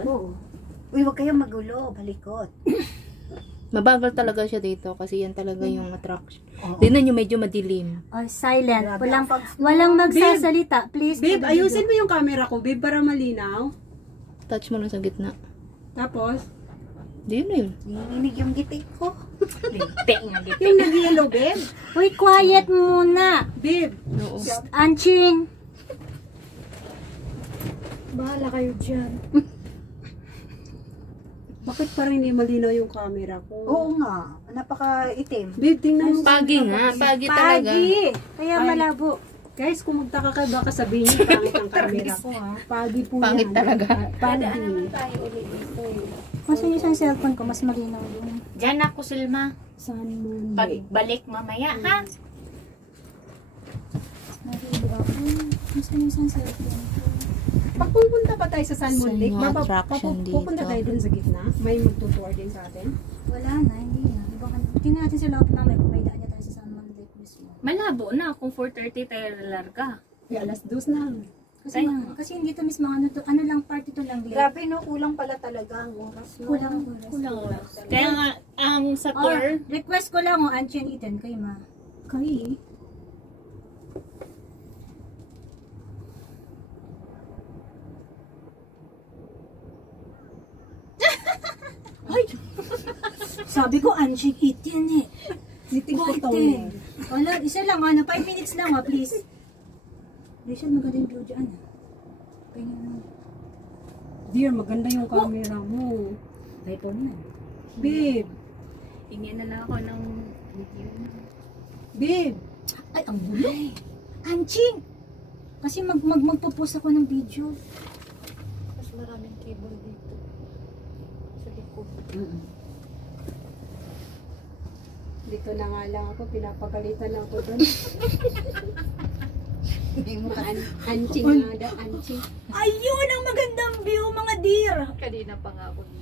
Oo. Uy, huwag kayong magulo, balikot. Mabagal talaga siya dito kasi yan talaga yung attraction. Oo. Tingnan nyo, medyo madilim. Oh, silent. Grabe, Walang magsasalita. Please. Babe, ayusin mo yung camera ko, babe, para malinaw. Touch mo lang sa gitna. Tapos, Di yun na yun. Nanginig yung giti ko. yung nag-yellow, babe. Uy, quiet muna. Babe, Oo. Anching. Bahala kayo dyan. bakit pa rin hindi malinaw yung camera ko? Oo nga, napaka-itim. Babe, tingnan mo. Pagi nga, pagi talaga. Pagi. Kaya Ay. malabo. Guys, kung magtaka kayo, baka sabihin niyo pangit ang camera ko, ha? Pagi po Pangit yan. talaga. Pagi. Kasi yung isang cellphone ko, mas malinaw yun. Diyan ako, Silma. Saan mo? Pagbalik mamaya, ha? Nahilo ako. Mas yung isang cellphone ko. Pag pupunta pa tayo sa San Saan Lake, yung attraction pupunta dito? tayo dun sa gitna? May magtutour din sa atin? Wala na, hindi na. Tingnan natin sa loob namin kung may daan niya tayo sa San Juan Lake mismo. Malabo na kung 4:30 tayo larga. Kaya alas 2 na. Kasi hindi to mismo ano lang part ito lang. Grabe no, kulang pala talaga ang oras. No? Kulang oras. Kaya nga, ang sa tour, Request ko lang Anching Iten kay ma. Kay? Sabi ko Anching Iten eh. Siting ko to. Wala, isa lang 5 minutes lang please. Rachel, magaling daw dyan Kaya naman. Dear, maganda yung camera mo. iPhone na. Babe, hingin na lang ako ng video. babe. Ay, ang gulo. Anching! Kasi magpo-post ako ng video. Mas maraming cable dito. Sa likod. Dito na nga lang ako, pinapagalitan ako doon. Anching nga daw, anching. Ayun ang magandang view mga dear! Kanina pa nga ako dito.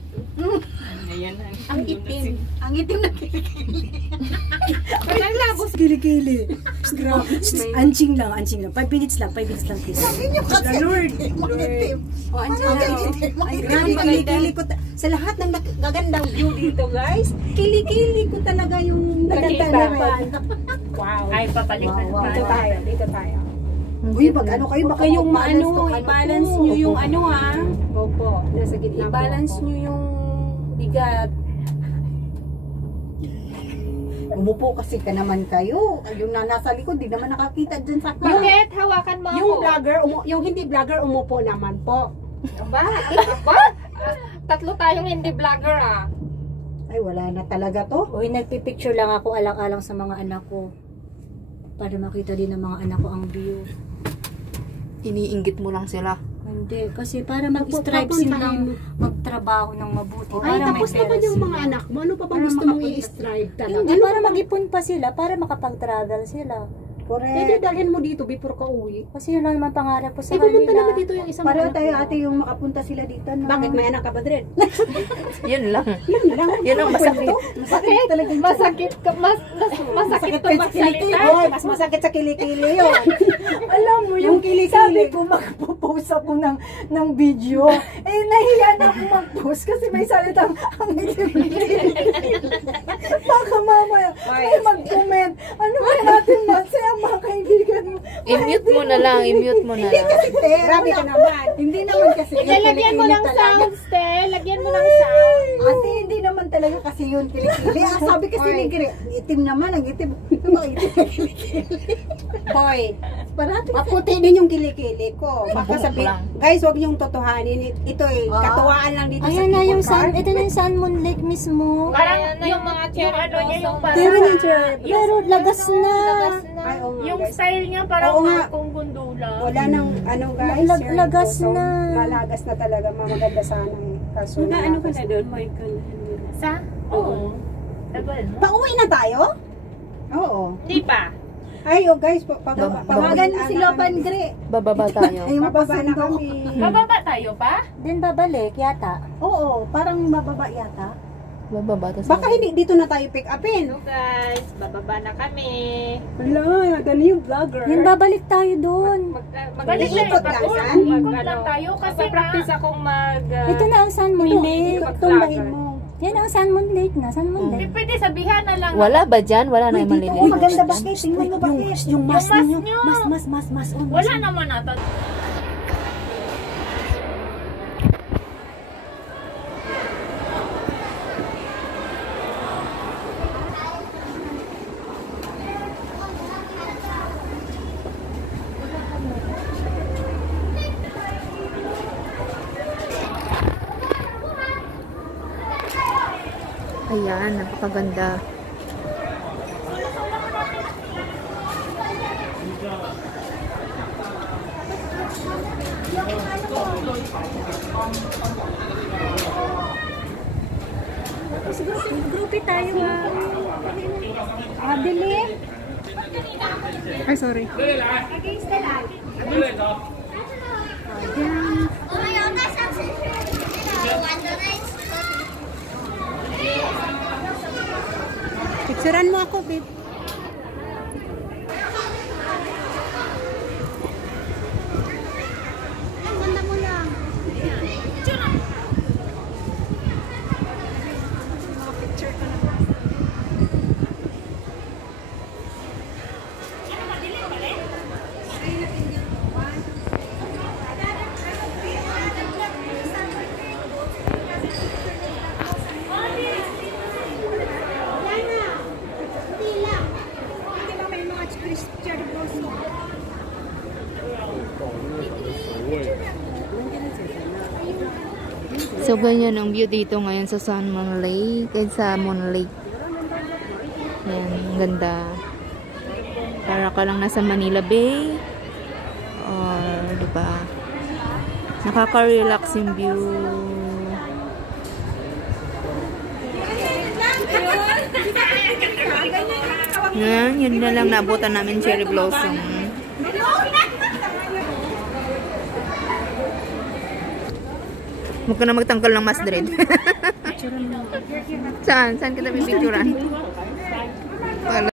Ayan na. Ang itim. Ang itim na kilikili. Parang labos kilikili. Grabe. Anching lang. 5 minutes lang please. Sabi niyo kasi, Lord. itim. O, anching Ang lang. itim. Ay, grabe, kilikili ko. Sa lahat ng gagandang view dito, guys, kilikili ko talaga yung nagandang. Wow. Ay, papalitan Wow, wow, pa. Dito tayo, dito tayo. Uy, pag ano kayo, baka Kayong mag-balance maano, tong i-balance ko. nyo yung ano ha. Opo, nasa gitna po I-balance ako. nyo yung bigat. Umupo kasi ka naman kayo. Yung nasa likod, di naman nakakita dyan sa car. Bakit? Hawakan mo Yung ako. vlogger, yung hindi vlogger, umupo naman po. Ba? Tatlo tayong hindi vlogger ah. Ay, wala na talaga to. Uy, nagpipicture lang ako alang-alang sa mga anak ko. Para makita din ng mga anak ko ang view. Iniinggit mo lang sila. Hindi, kasi para mag-strive silang magtrabaho ng mabuti. Ay, Para tapos may naman pera yung sila. mga anak mo. Ano pa bang Para gusto mong makapag- i-strive talaga? Hindi, Ano para pa- mag-ipon pa sila, para makapag-travel sila. Pwede Correct. dalhin mo dito before ka uwi. Kasi yun lang naman pangarap ko sa Pumunta kanila. naman dito yung isang Pareho anak tayo mo. ate yung makapunta sila dito. No? Bakit may anak ka ba din? Yun lang. Yun lang. Yun ang masakit. Masakit talaga. Masakit ka, masakit to magsalita. Hoy, mas masakit sa kilikili yun. Alam mo, Yung kilikili. ko magpo-post ako ng video. Nahiya na ako mag-post kasi may salitang ang baka mamaya may mag-comment. Ano ba natin masaya mga kaibigan mo? I-mute mo na lang, i-mute mo na lang. Grabe ka naman. Hindi naman kasi yun Lalagyan mo kilikili ng talaga. sounds, te. Lagyan mo ng sound. Ate, hindi naman talaga kasi yun kilikili. Sabi kasi ni Gre, itim naman, ang itim. Hoy, Parati. maputi din yung kilikili ko. Baka Buhok sabi, lang. guys, wag niyong totohanin. Ito katuwaan lang dito sa Ayan na yung keyboard card. ito na yung San Moon Lake mismo. Parang yung mga yung ano niya, yung parang Pero lagas na. Ay, oo nga, yung guys. style niya parang Oo nga. kung gundula. Wala nang ano guys. Lagas seryoso. na. Lalagas na talaga. Maganda sana eh. Kaso Ano ka nalagas na doon, Michael? Sa? Oo. Tagal mo? Pauwi na tayo? Oo. Hindi pa. Ay, guys, Tawagan si Lopan Gre. Bababa tayo. Ay, Mababa na mapasundo. kami. Bababa tayo pa? Din babalik yata. Oo, parang mababa yata. Bababa. Tas Baka hindi dito na tayo pick upin. So guys, bababa na kami. Wala, gani yung vlogger. Yan, babalik tayo doon. Iikot lang, San? Ikot lang tayo kasi practice akong mag... Ito na ang Sun Moon Lake. Tumbahin mo. Yan ang Sun Moon Lake na. Sun Moon Lake. Pwede sabihan na lang. Wala ba dyan? Wala na yung Oh, maliliit. maganda bakit? Tingnan mo bakit? Yung mas mas ninyo. nyo. Mas. Oh, Wala naman ata. Ayan, napakaganda. Groupie tayo nga. Adili. Ay, sorry. Picturean mo ako, babe. So, ganyan ang view dito ngayon sa Sun Moon Lake. Sa Moon Lake. Ayan, ang ganda. Para ka lang nasa Manila Bay. Or, diba? Nakaka-relax yung view. Yan, yun na lang naabutan namin cherry blossom. Huwag ka na magtanggal ng Masdred. Saan? Saan kita pipicturan?